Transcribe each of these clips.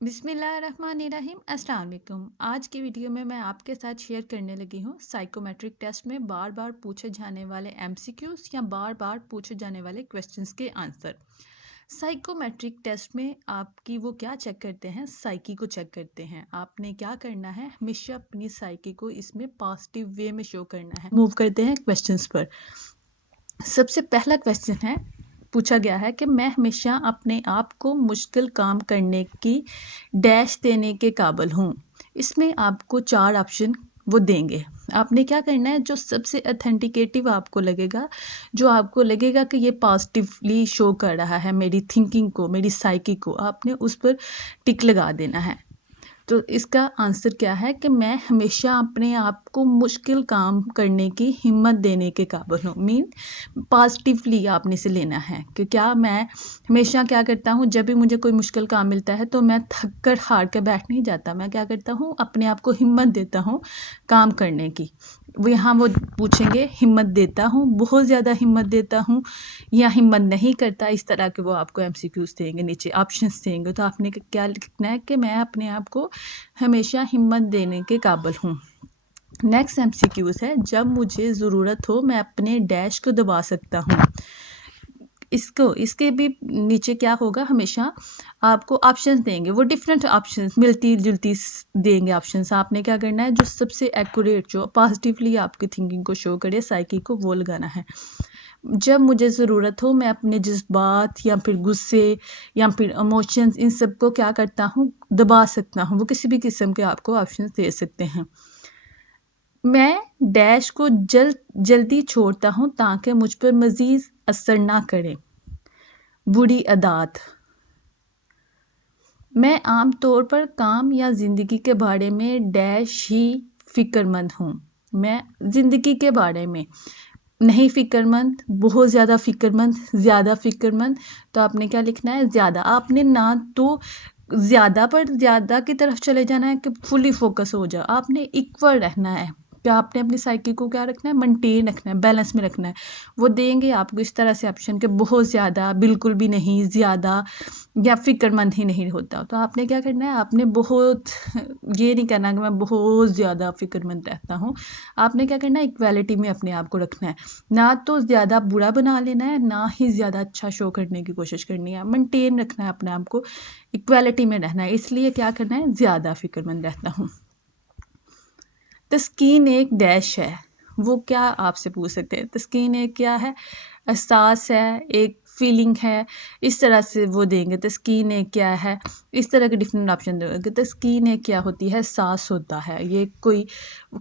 बिस्मिल्लाहिर्रहमानिर्रहीम अस्सलाम वालेकुम। आज की वीडियो में मैं आपके साथ शेयर करने लगी हूँ साइकोमेट्रिक टेस्ट में बार बार पूछे जाने वाले एमसीक्यूज या बार बार पूछे जाने वाले क्वेश्चंस के आंसर। साइकोमेट्रिक टेस्ट में आपकी वो क्या चेक करते हैं, साइकी को चेक करते हैं। आपने क्या करना है, हमेशा अपनी साइकी को इसमें पॉजिटिव वे में शो करना है। मूव करते हैं क्वेश्चंस पर। सबसे पहला क्वेश्चन है, पूछा गया है कि मैं हमेशा अपने आप को मुश्किल काम करने की डैश देने के काबिल हूँ। इसमें आपको 4 ऑप्शन वो देंगे। आपने क्या करना है, जो सबसे ऑथेंटिकेटिव आपको लगेगा, जो आपको लगेगा कि ये पॉजिटिवली शो कर रहा है मेरी थिंकिंग को, मेरी साइकी को, आपने उस पर टिक लगा देना है। तो इसका आंसर क्या है कि मैं हमेशा अपने आप को मुश्किल काम करने की हिम्मत देने के काबिल हूँ। मीन पॉजिटिवली आपने से लेना है कि क्या मैं हमेशा क्या करता हूँ, जब भी मुझे कोई मुश्किल काम मिलता है तो मैं थक कर हार कर बैठ नहीं जाता। मैं क्या करता हूँ, अपने आप को हिम्मत देता हूँ काम करने की। वो यहाँ वो पूछेंगे हिम्मत देता हूँ, बहुत ज़्यादा हिम्मत देता हूँ, या हिम्मत नहीं करता। इस तरह के वो आपको एमसीक्यूज देंगे, नीचे ऑप्शंस देंगे। तो आपने क्या लिखना है कि मैं अपने आप को हमेशा हिम्मत देने के काबिल हूँ। नेक्स्ट एमसीक्यूज है, जब मुझे ज़रूरत हो मैं अपने डैश को दबा सकता हूँ। इसके भी नीचे क्या होगा, हमेशा आपको ऑप्शंस देंगे, वो डिफरेंट ऑप्शंस मिलती जुलती देंगे ऑप्शंस। आपने क्या करना है, जो सबसे एक्यूरेट, जो पॉजिटिवली आपकी थिंकिंग को शो करे, साइकी को, वो लगाना है। जब मुझे ज़रूरत हो मैं अपने जज्बात या फिर गुस्से या फिर इमोशंस, इन सब को क्या करता हूँ, दबा सकता हूँ। वो किसी भी किस्म के आपको ऑप्शंस दे सकते हैं। मैं डैश को जल्दी छोड़ता हूँ ताकि मुझ पर मज़ीद असर ना करे। बुरी आदत। मैं आम तौर पर काम या ज़िंदगी के बारे में डैश ही फ़िक्रमंद हूँ। मैं ज़िंदगी के बारे में नहीं फ़िक्रमंद, बहुत ज़्यादा फ़िक्रमंद, ज़्यादा फ़िक्रमंद। तो आपने क्या लिखना है, ज़्यादा। आपने ना तो ज़्यादा पर ज़्यादा की तरफ चले जाना है कि फुली फोकस हो जाओ। आपने इक्वल रहना है। क्या आपने अपनी साइकिल को क्या रखना है, मेंटेन रखना है, बैलेंस में रखना है। वो देंगे आपको इस तरह से ऑप्शन के बहुत ज़्यादा, बिल्कुल भी नहीं, ज़्यादा, या फ़िक्रमंद ही नहीं होता। तो आपने क्या करना है, आपने बहुत ये नहीं करना कि मैं बहुत ज़्यादा फ़िक्रमंद रहता हूँ। आपने क्या करना है, इक्वालिटी में अपने आप को रखना है। ना तो ज़्यादा बुरा बना लेना है, ना ही ज़्यादा अच्छा शो करने की कोशिश करनी है। मेंटेन रखना है अपने आप को, इक्वालिटी में रहना है। इसलिए क्या करना है, ज़्यादा फ़िक्रमंद रहता हूँ। तस्कीन एक डैश है, वो क्या आपसे पूछ सकते हैं। तस्कीन एक क्या है, एहसास है, एक फीलिंग है, इस तरह से वो देंगे। तस्कीन एक क्या है, इस तरह के डिफरेंट ऑप्शन देंगे। तस्कीन एक क्या होती है, एहसास होता है। ये कोई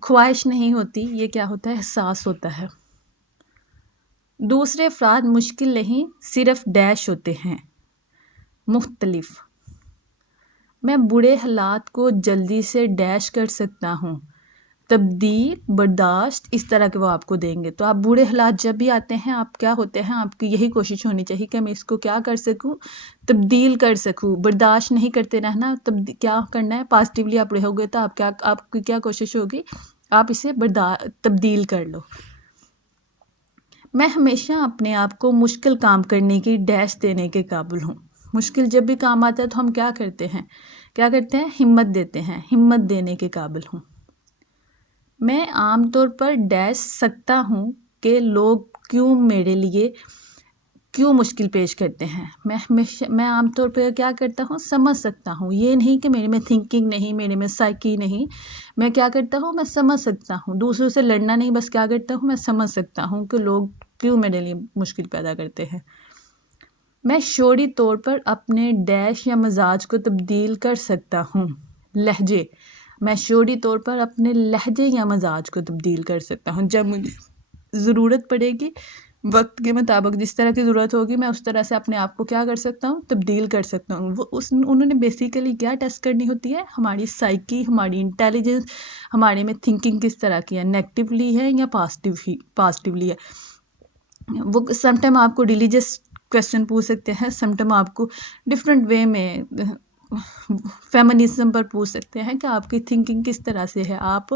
ख्वाहिश नहीं होती, ये क्या होता है, एहसास होता है। दूसरे अफराद मुश्किल नहीं, सिर्फ डैश होते हैं, मुख्तलिफ। मैं बुरे हालात को जल्दी से डैश कर सकता हूँ, तब्दील, बर्दाश्त, इस तरह के वो आपको देंगे। तो आप बुरे हालात जब भी आते हैं, आप क्या होते हैं, आपकी यही कोशिश होनी चाहिए कि मैं इसको क्या कर सकूं, तब्दील कर सकूं। बर्दाश्त नहीं करते रहना, तब क्या करना है, पॉजिटिवली आप रहोगे तो आपकी क्या कोशिश होगी, आप इसे तब्दील कर लो। मैं हमेशा अपने आप को मुश्किल काम करने की डैश देने के काबिल हूँ। मुश्किल जब भी काम आता है तो हम क्या करते हैं, हिम्मत देते हैं, हिम्मत देने के काबिल हूँ। मैं आमतौर पर डैश सकता हूँ कि लोग मेरे लिए क्यों मुश्किल पेश करते हैं। मैं आमतौर पर क्या करता हूँ, समझ सकता हूँ। ये नहीं कि मेरे में थिंकिंग नहीं, मेरे में साइकी नहीं। मैं क्या करता हूँ, मैं समझ सकता हूँ। दूसरों से लड़ना नहीं, बस क्या करता हूँ, मैं समझ सकता हूँ कि लोग क्यों मेरे लिए मुश्किल पैदा करते हैं। मैं शौरी तौर पर अपने डैश या मिजाज को तब्दील कर सकता हूँ। लहजे। मैं शौरी तौर पर अपने लहजे या मिजाज को तब्दील कर सकता हूँ। जब मुझे ज़रूरत पड़ेगी, वक्त के मुताबिक जिस तरह की ज़रूरत होगी, मैं उस तरह से अपने आप को क्या कर सकता हूँ, तब्दील कर सकता हूँ। उन्होंने बेसिकली क्या टेस्ट करनी होती है, हमारी साइकी, हमारी इंटेलिजेंस, हमारे में थिंकिंग किस तरह की है, नेगेटिवली है या पॉजिटिवली है। वो समटाइम आपको रिलीजियस क्वेश्चन पूछ सकते हैं, समटाइम आपको डिफरेंट वे में फेमिनिज्म पर पूछ सकते हैं कि आपकी थिंकिंग किस तरह से है, आप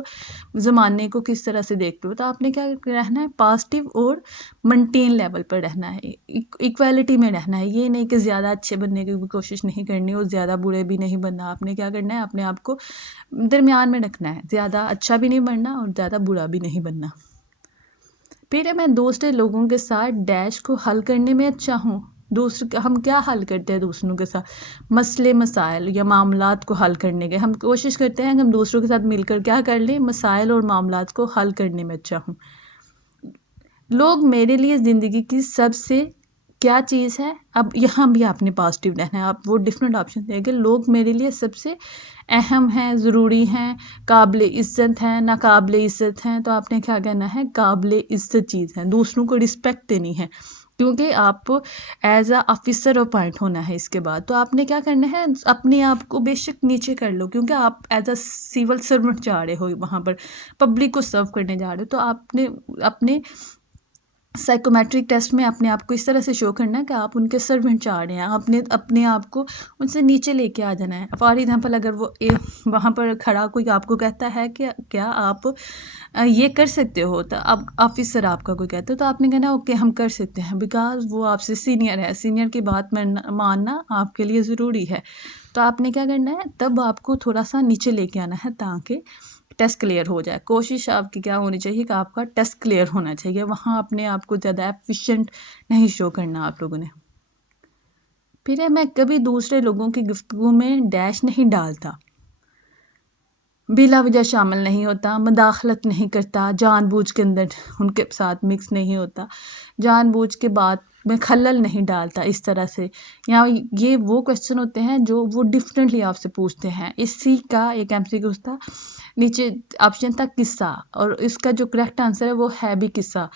ज़माने को किस तरह से देखते हो। तो आपने क्या रहना है, पॉजिटिव और मेंटेन लेवल पर रहना है, इक्वालिटी में रहना है। ये नहीं कि ज़्यादा अच्छे बनने की भी कोशिश नहीं करनी और ज़्यादा बुरे भी नहीं बनना। आपने क्या करना है, अपने आप को दरमियान में रखना है, ज़्यादा अच्छा भी नहीं बनना और ज़्यादा बुरा भी नहीं बनना। फिर मैं दूसरे लोगों के साथ डैश को हल करने में अच्छा हूँ। दूसरे हम क्या हल करते हैं दूसरों के साथ, मसले मसाइल या मामलात को हल करने के हम कोशिश करते हैं कि हम दूसरों के साथ मिलकर क्या कर लें, मसाइल और मामलात को हल करने में अच्छा हूँ। लोग मेरे लिए ज़िंदगी की सबसे क्या चीज़ है, अब यहाँ भी आपने पॉजिटिव रहना है, आप वो डिफरेंट ऑप्शन देंगे। लोग मेरे लिए सबसे अहम हैं, ज़रूरी हैं, काबिल इज़्ज़त हैं, नाकाबिल इज़्ज़त हैं। तो आपने क्या कहना है, काबिल इज़्ज़त चीज़ है, दूसरों को रिस्पेक्ट देनी है, क्योंकि आप एज अ ऑफिसर अपॉइंट होना है इसके बाद। तो आपने क्या करना है, अपने आप को बेशक नीचे कर लो, क्योंकि आप एज अ सिविल सर्वेंट जा रहे हो, वहाँ पर पब्लिक को सर्व करने जा रहे हो। तो आपने अपने साइकोमेट्रिक टेस्ट में अपने आप को इस तरह से शो करना है कि आप उनके सर्वेंट चाह रहे हैं, अपने आप को उनसे नीचे लेके आ जाना है। फॉर एग्जांपल, अगर वो वहाँ पर खड़ा कोई आपको कहता है कि क्या आप ये कर सकते हो, तो अब ऑफिसर आपका कोई कहता है, तो आपने कहना ओके हम कर सकते हैं, बिकॉज वो आपसे सीनियर है, सीनियर की बात मानना आपके लिए ज़रूरी है। तो आपने क्या करना है, तब आपको थोड़ा सा नीचे लेके आना है ताकि टेस्ट क्लियर हो जाए। कोशिश आपकी क्या होनी चाहिए कि आपका टेस्ट क्लियर होना चाहिए, वहाँ अपने आप को ज़्यादा एफिशिएंट नहीं शो करना आप लोगों ने। फिर है, मैं कभी दूसरे लोगों की गुफ्तगू में डैश नहीं डालता, बिला वजह शामिल नहीं होता, मदाखलत नहीं करता, जानबूझ के अंदर उनके साथ मिक्स नहीं होता, जानबूझ के बात में खलल नहीं डालता इस तरह से। या ये वो क्वेश्चन होते हैं जो वो डिफरेंटली आपसे पूछते हैं। इसी का एक एमसीक्यू था, नीचे ऑप्शन था किस्सा, और इसका जो करेक्ट आंसर है वो है भी किस्सा,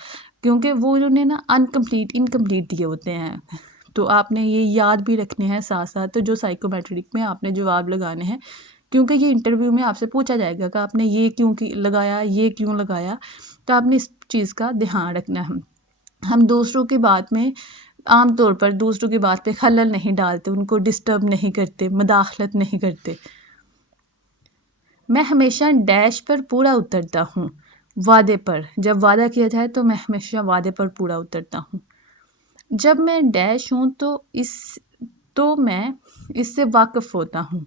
क्योंकि वो उन्होंने ना अनकम्प्लीट इनकम्प्लीट दिए होते हैं। तो आपने ये याद भी रखने हैं साथ साथ, तो जो साइकोमेट्रिक में आपने जवाब लगाने हैं, क्योंकि ये इंटरव्यू में आपसे पूछा जाएगा कि आपने ये क्यों लगाया, ये क्यों लगाया। तो आपने इस चीज़ का ध्यान रखना है। हम दूसरों की बात में आमतौर पर दूसरों की बात पे खलल नहीं डालते, उनको डिस्टर्ब नहीं करते, मदाखलत नहीं करते। मैं हमेशा डैश पर पूरा उतरता हूँ, वादे पर। जब वादा किया जाए तो मैं हमेशा वादे पर पूरा उतरता हूँ। जब मैं डैश हूँ तो मैं इससे वाकिफ़ होता हूँ,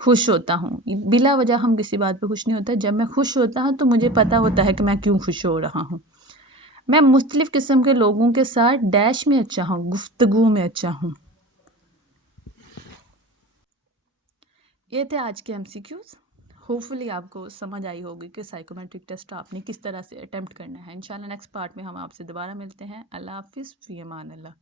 खुश होता हूँ। बिला वजह हम किसी बात पे खुश नहीं होता। जब मैं खुश होता हूँ तो मुझे पता होता है कि मैं क्यों खुश हो रहा हूँ। मैं मुख्तलिफ किस्म के लोगों के साथ डैश में अच्छा हूँ, गुफ्तगू में अच्छा हूँ। ये थे आज के एमसीक्यूज। होपफुली आपको समझ आई होगी कि साइकोमेट्रिक टेस्ट आपने किस तरह से अटेम्प्ट करना है। इंशाल्लाह नेक्स्ट पार्ट में हम आपसे दोबारा मिलते हैं। अल्लाह हाफिज़, फ़ी अमान अल्लाह।